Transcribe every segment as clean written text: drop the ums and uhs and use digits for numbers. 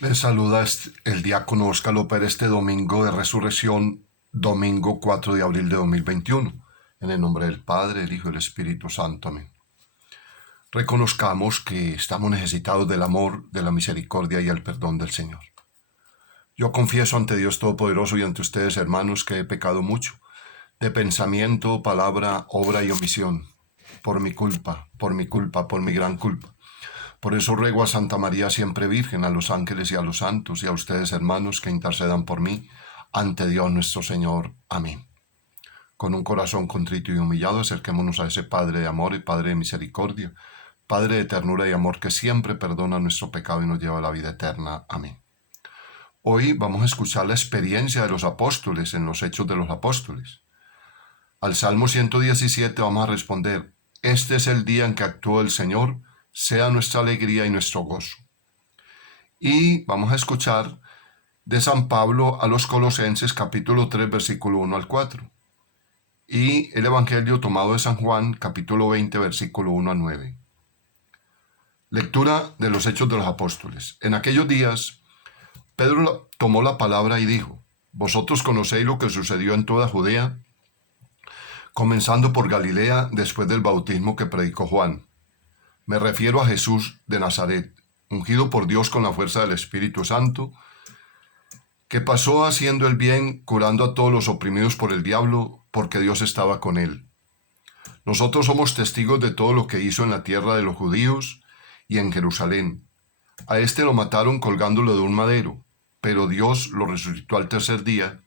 Les saluda el diácono Óscar López este domingo de resurrección, domingo 4 de abril de 2021. En el nombre del Padre, el Hijo y el Espíritu Santo. Amén. Reconozcamos que estamos necesitados del amor, de la misericordia y el perdón del Señor. Yo confieso ante Dios Todopoderoso y ante ustedes, hermanos, que he pecado mucho, de pensamiento, palabra, obra y omisión, por mi culpa, por mi gran culpa. Por eso ruego a Santa María siempre Virgen, a los ángeles y a los santos, y a ustedes, hermanos, que intercedan por mí ante Dios nuestro Señor. Amén. Con un corazón contrito y humillado, acerquémonos a ese Padre de amor y Padre de misericordia, Padre de ternura y amor, que siempre perdona nuestro pecado y nos lleva a la vida eterna. Amén. Hoy vamos a escuchar la experiencia de los apóstoles en los Hechos de los Apóstoles. Al Salmo 117 vamos a responder: este es el día en que actuó el Señor, sea nuestra alegría y nuestro gozo. Y vamos a escuchar de San Pablo a los Colosenses capítulo 3 versículo 1 al 4. Y el Evangelio tomado de San Juan capítulo 20 versículo 1 al 9. Lectura de los Hechos de los Apóstoles. En aquellos días, Pedro tomó la palabra y dijo: vosotros conocéis lo que sucedió en toda Judea, comenzando por Galilea después del bautismo que predicó Juan. Me refiero a Jesús de Nazaret, ungido por Dios con la fuerza del Espíritu Santo, que pasó haciendo el bien, curando a todos los oprimidos por el diablo, porque Dios estaba con él. Nosotros somos testigos de todo lo que hizo en la tierra de los judíos y en Jerusalén. A este lo mataron colgándolo de un madero, pero Dios lo resucitó al tercer día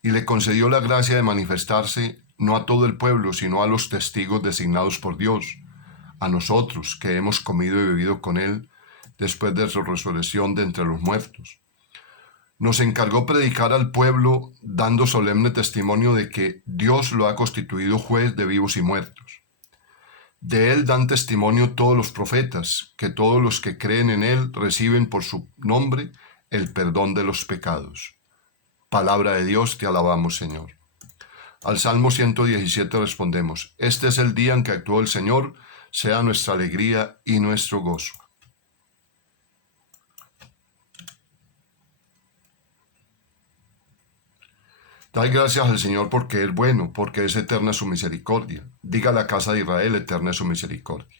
y le concedió la gracia de manifestarse no a todo el pueblo, sino a los testigos designados por Dios, a nosotros que hemos comido y bebido con él después de su resurrección de entre los muertos. Nos encargó predicar al pueblo dando solemne testimonio de que Dios lo ha constituido juez de vivos y muertos. De él dan testimonio todos los profetas, que todos los que creen en él reciben por su nombre el perdón de los pecados. Palabra de Dios, te alabamos, Señor. Al Salmo 117 respondemos: este es el día en que actuó el Señor, sea nuestra alegría y nuestro gozo. Dad gracias al Señor porque es bueno, porque es eterna su misericordia. Diga la casa de Israel, eterna es su misericordia.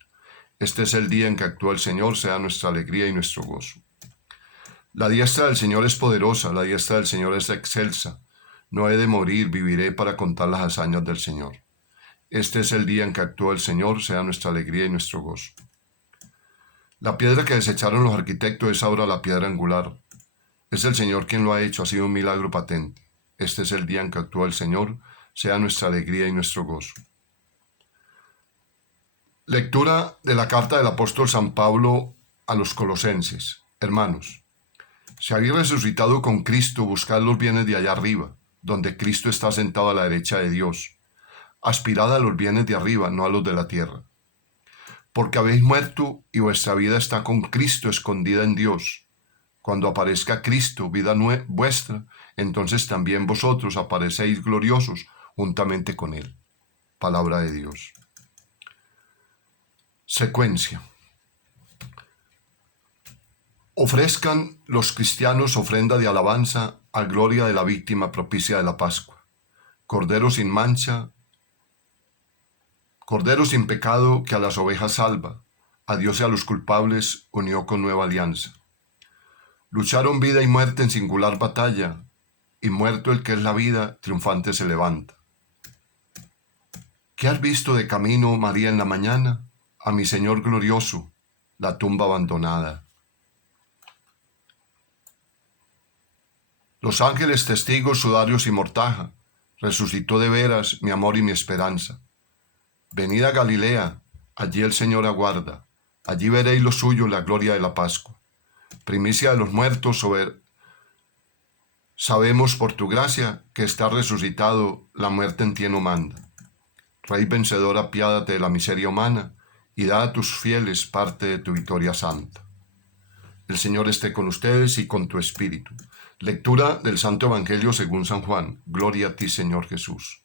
Este es el día en que actúa el Señor, sea nuestra alegría y nuestro gozo. La diestra del Señor es poderosa, la diestra del Señor es excelsa. No he de morir, viviré para contar las hazañas del Señor. Este es el día en que actúa el Señor, sea nuestra alegría y nuestro gozo. La piedra que desecharon los arquitectos es ahora la piedra angular. Es el Señor quien lo ha hecho, ha sido un milagro patente. Este es el día en que actúa el Señor, sea nuestra alegría y nuestro gozo. Lectura de la carta del apóstol San Pablo a los Colosenses. Hermanos, si habéis resucitado con Cristo, buscad los bienes de allá arriba, donde Cristo está sentado a la derecha de Dios. Aspirad a los bienes de arriba, no a los de la tierra. Porque habéis muerto y vuestra vida está con Cristo escondida en Dios. Cuando aparezca Cristo, vida vuestra, entonces también vosotros aparecéis gloriosos juntamente con Él. Palabra de Dios. Secuencia. Ofrezcan los cristianos ofrenda de alabanza a gloria de la víctima propicia de la Pascua. Cordero sin mancha, cordero sin pecado que a las ovejas salva, a Dios y a los culpables unió con nueva alianza. Lucharon vida y muerte en singular batalla, y muerto el que es la vida, triunfante se levanta. ¿Qué has visto de camino, María, en la mañana? A mi Señor glorioso, la tumba abandonada. Los ángeles testigos, sudarios y mortaja, resucitó de veras mi amor y mi esperanza. Venid a Galilea, allí el Señor aguarda, allí veréis lo suyo, la gloria de la Pascua. Primicia de los muertos, sabemos por tu gracia que está resucitado, la muerte en ti no manda. Rey vencedor, apiádate de la miseria humana y da a tus fieles parte de tu victoria santa. El Señor esté con ustedes y con tu espíritu. Lectura del Santo Evangelio según San Juan. Gloria a ti, Señor Jesús.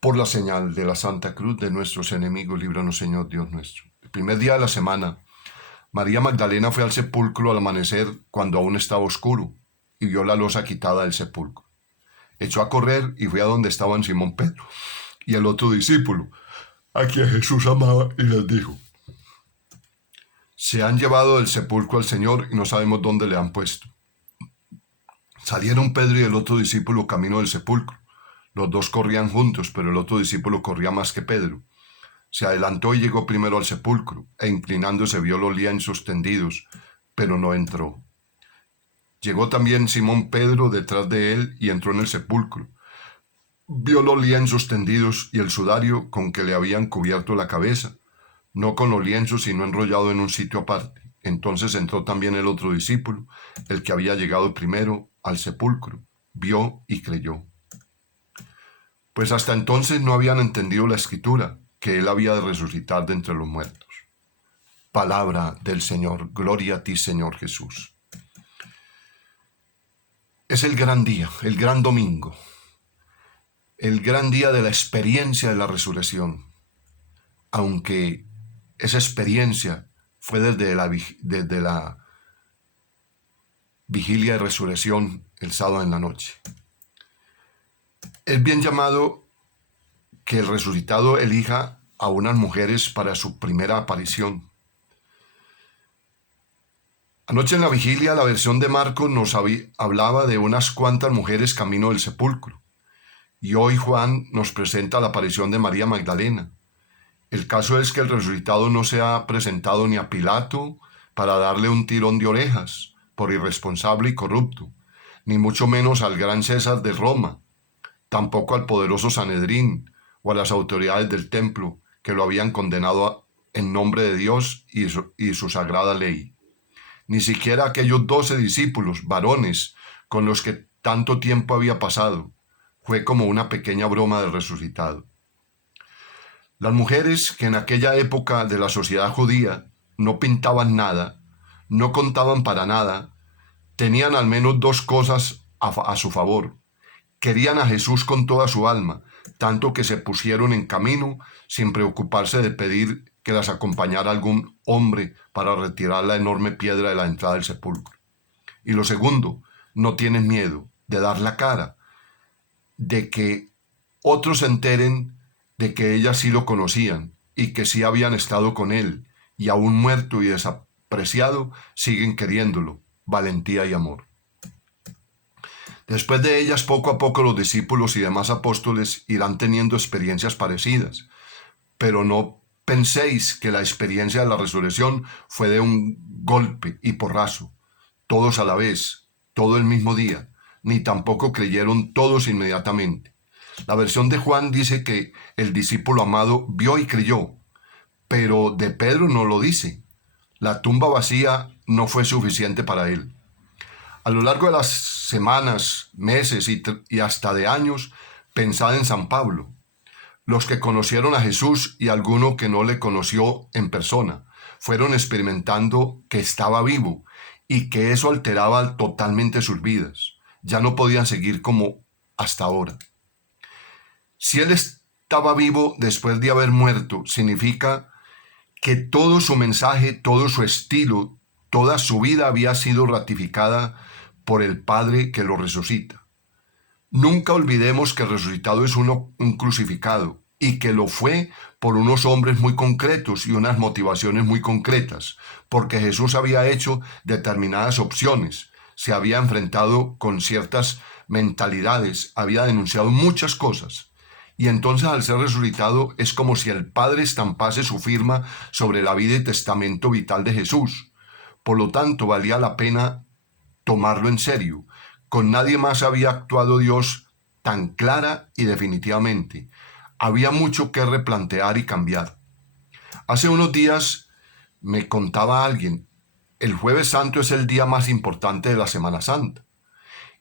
Por la señal de la Santa Cruz de nuestros enemigos, líbranos, Señor Dios nuestro. El primer día de la semana, María Magdalena fue al sepulcro al amanecer cuando aún estaba oscuro y vio la losa quitada del sepulcro. Echó a correr y fue a donde estaban Simón Pedro y el otro discípulo, a quien Jesús amaba, y les dijo: se han llevado del sepulcro al Señor y no sabemos dónde le han puesto. Salieron Pedro y el otro discípulo camino del sepulcro. Los dos corrían juntos, pero el otro discípulo corría más que Pedro. Se adelantó y llegó primero al sepulcro, e inclinándose vio los lienzos tendidos, pero no entró. Llegó también Simón Pedro detrás de él y entró en el sepulcro. Vio los lienzos tendidos y el sudario con que le habían cubierto la cabeza, no con los lienzos, sino enrollado en un sitio aparte. Entonces entró también el otro discípulo, el que había llegado primero al sepulcro, vio y creyó. Pues hasta entonces no habían entendido la escritura, que él había de resucitar de entre los muertos. Palabra del Señor. Gloria a ti, Señor Jesús. Es el gran día, el gran domingo, el gran día de la experiencia de la resurrección, aunque esa experiencia fue desde la vigilia de resurrección el sábado en la noche. Es bien llamado que el resucitado elija a unas mujeres para su primera aparición. Anoche en la vigilia la versión de Marcos nos hablaba de unas cuantas mujeres camino del sepulcro, y hoy Juan nos presenta la aparición de María Magdalena. El caso es que el resucitado no se ha presentado ni a Pilato para darle un tirón de orejas por irresponsable y corrupto, ni mucho menos al gran César de Roma, tampoco al poderoso Sanedrín o a las autoridades del templo que lo habían condenado en nombre de Dios y su sagrada ley. Ni siquiera a aquellos 12 discípulos, varones, con los que tanto tiempo había pasado. Fue como una pequeña broma del resucitado. Las mujeres que en aquella época de la sociedad judía no pintaban nada, no contaban para nada, tenían al menos dos cosas a su favor. Querían a Jesús con toda su alma, tanto que se pusieron en camino sin preocuparse de pedir que las acompañara algún hombre para retirar la enorme piedra de la entrada del sepulcro. Y lo segundo, no tienen miedo de dar la cara, de que otros se enteren de que ellas sí lo conocían y que sí habían estado con él, y aún muerto y desapreciado, siguen queriéndolo, valentía y amor. Después de ellas, poco a poco los discípulos y demás apóstoles irán teniendo experiencias parecidas, pero no penséis que la experiencia de la resurrección fue de un golpe y porrazo, todos a la vez, todo el mismo día, ni tampoco creyeron todos inmediatamente. La versión de Juan dice que el discípulo amado vio y creyó, pero de Pedro no lo dice. La tumba vacía no fue suficiente para él. A lo largo de las semanas, meses y hasta de años, pensad en San Pablo. Los que conocieron a Jesús y alguno que no le conoció en persona fueron experimentando que estaba vivo y que eso alteraba totalmente sus vidas. Ya no podían seguir como hasta ahora. Si él estaba vivo después de haber muerto, significa que todo su mensaje, todo su estilo, toda su vida había sido ratificada por el Padre que lo resucita. Nunca olvidemos que el resucitado es un crucificado y que lo fue por unos hombres muy concretos y unas motivaciones muy concretas, porque Jesús había hecho determinadas opciones, se había enfrentado con ciertas mentalidades, había denunciado muchas cosas. Y entonces al ser resucitado es como si el Padre estampase su firma sobre la vida y testamento vital de Jesús. Por lo tanto, valía la pena tomarlo en serio. Con nadie más había actuado Dios tan clara y definitivamente. Había mucho que replantear y cambiar. Hace unos días me contaba alguien, el Jueves Santo es el día más importante de la Semana Santa.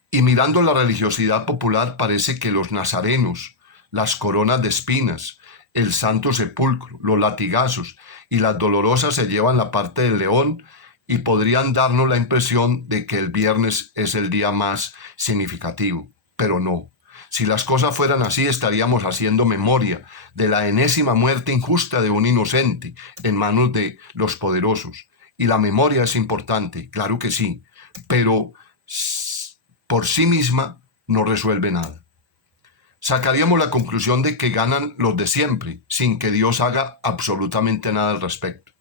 Y mirando la religiosidad popular parece que los nazarenos, las coronas de espinas, el santo sepulcro, los latigazos y las dolorosas se llevan la parte del león y podrían darnos la impresión de que el viernes es el día más significativo, pero no. Si las cosas fueran así, estaríamos haciendo memoria de la enésima muerte injusta de un inocente en manos de los poderosos y la memoria es importante, claro que sí, pero por sí misma no resuelve nada. Sacaríamos la conclusión de que ganan los de siempre, sin que Dios haga absolutamente nada al respecto.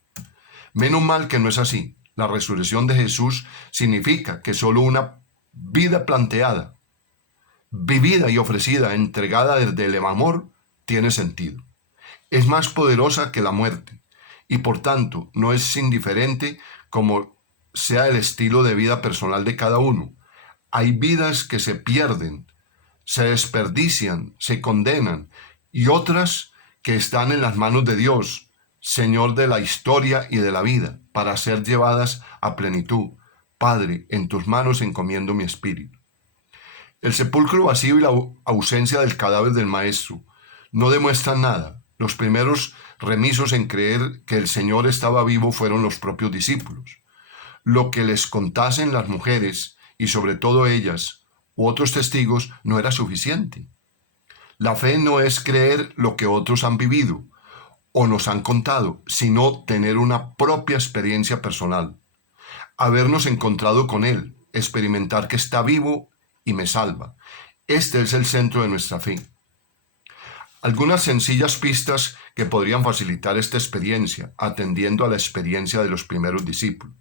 Menos mal que no es así. La resurrección de Jesús significa que solo una vida planteada, vivida y ofrecida, entregada desde el amor, tiene sentido. Es más poderosa que la muerte y por tanto no es indiferente como sea el estilo de vida personal de cada uno. Hay vidas que se pierden, se desperdician, se condenan, y otras que están en las manos de Dios, Señor de la historia y de la vida, para ser llevadas a plenitud. Padre, en tus manos encomiendo mi espíritu. El sepulcro vacío y la ausencia del cadáver del Maestro no demuestran nada. Los primeros remisos en creer que el Señor estaba vivo fueron los propios discípulos. Lo que les contasen las mujeres, y sobre todo ellas, u otros testigos, no era suficiente. La fe no es creer lo que otros han vivido o nos han contado, sino tener una propia experiencia personal. Habernos encontrado con Él, experimentar que está vivo y me salva. Este es el centro de nuestra fe. Algunas sencillas pistas que podrían facilitar esta experiencia, atendiendo a la experiencia de los primeros discípulos.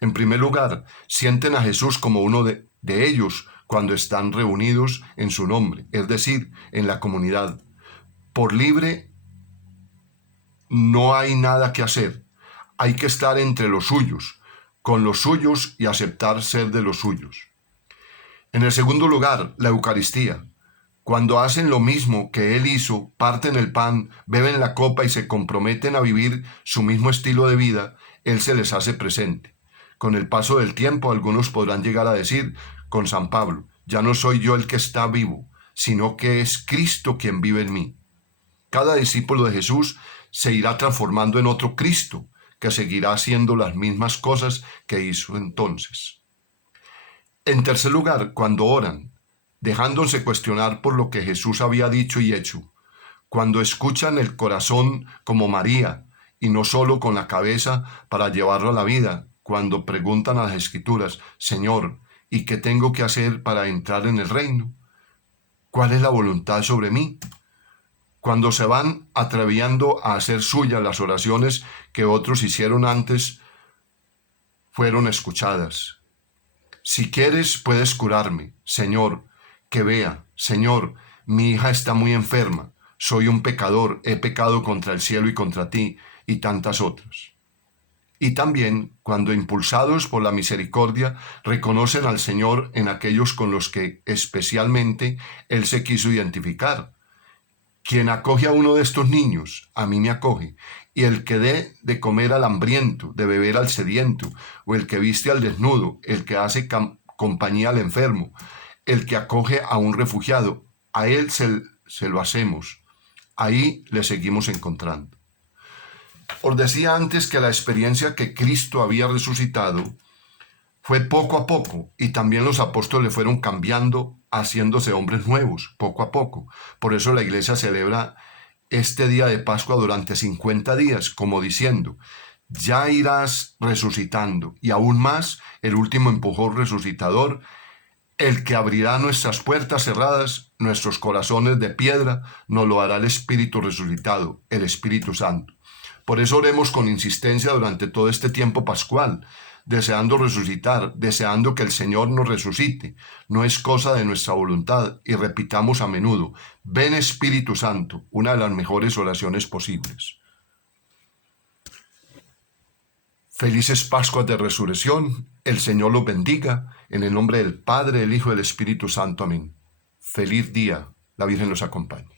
En primer lugar, sienten a Jesús como uno de ellos cuando están reunidos en su nombre, es decir, en la comunidad. Por libre no hay nada que hacer. Hay que estar entre los suyos, con los suyos y aceptar ser de los suyos. En el segundo lugar, la Eucaristía. Cuando hacen lo mismo que Él hizo, parten el pan, beben la copa y se comprometen a vivir su mismo estilo de vida, Él se les hace presente. Con el paso del tiempo, algunos podrán llegar a decir, con San Pablo, ya no soy yo el que está vivo, sino que es Cristo quien vive en mí. Cada discípulo de Jesús se irá transformando en otro Cristo, que seguirá haciendo las mismas cosas que hizo entonces. En tercer lugar, cuando oran, dejándose cuestionar por lo que Jesús había dicho y hecho, cuando escuchan el corazón como María, y no solo con la cabeza para llevarlo a la vida, cuando preguntan a las Escrituras, Señor, ¿y qué tengo que hacer para entrar en el reino? ¿Cuál es la voluntad sobre mí? Cuando se van atreviendo a hacer suyas las oraciones que otros hicieron antes, fueron escuchadas. Si quieres, puedes curarme, Señor, que vea, Señor, mi hija está muy enferma, soy un pecador, he pecado contra el cielo y contra ti, y tantas otras. Y también cuando impulsados por la misericordia reconocen al Señor en aquellos con los que especialmente Él se quiso identificar. Quien acoge a uno de estos niños, a mí me acoge, y el que dé de comer al hambriento, de beber al sediento, o el que viste al desnudo, el que hace compañía al enfermo, el que acoge a un refugiado, a él se lo hacemos. Ahí le seguimos encontrando. Os decía antes que la experiencia que Cristo había resucitado fue poco a poco, y también los apóstoles fueron cambiando, haciéndose hombres nuevos, poco a poco. Por eso la iglesia celebra este día de Pascua durante 50 días, como diciendo, ya irás resucitando, y aún más, el último empujón resucitador, el que abrirá nuestras puertas cerradas, nuestros corazones de piedra, nos lo hará el Espíritu resucitado, el Espíritu Santo. Por eso oremos con insistencia durante todo este tiempo pascual, deseando resucitar, deseando que el Señor nos resucite. No es cosa de nuestra voluntad, y repitamos a menudo, ven Espíritu Santo, una de las mejores oraciones posibles. Felices Pascuas de Resurrección, el Señor los bendiga, en el nombre del Padre, del Hijo y del Espíritu Santo. Amén. Feliz día, la Virgen los acompañe.